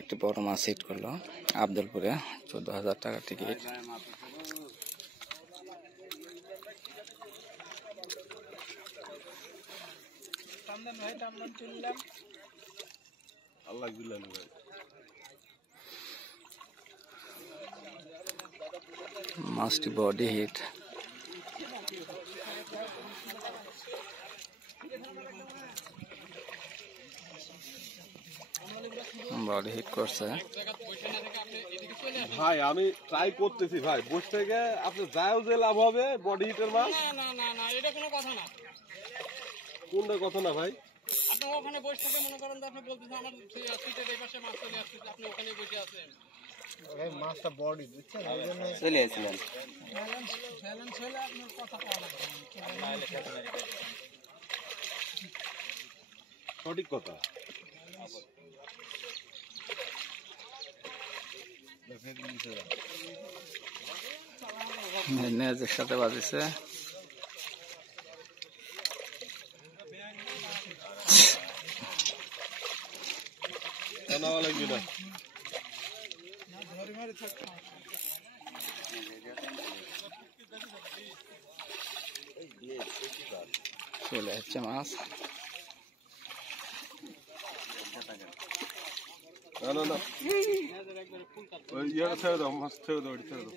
একটি বড় মাছ হিট করলো আব্দুলপুরে, 14,000 টাকা টিকিট। মাছটি বডি হিট, বডি হিট করছে ভাই। আমি ট্রাই করতেছি ভাই, বসে থেকে আপনি যাও যে লাভ হবে বডি হিটের মাছ। না না না, এটা কোনো কথা না। কোনটা কথা না ভাই? আপনি ওখানে বসে থেকে মনে করেন আপনি বলতেছেন আমার সিটের এই পাশে মাছ চলে আসছে, আপনি ওখানে বসে আছেন। মাছটা বডি বুঝছেন, ওই জন্য চলে আসছিলেন। ব্যালেন্স হলে আপনার কথা পাওয়া লাগবে। সঠিক কথা। নেজের সাথে বাজিছে। চলে আসছে মাছ। না না না, ওই ইয়ে ছেড়ে দাও, মাছ ছেড়ে দাও, ছেড়ে দাও।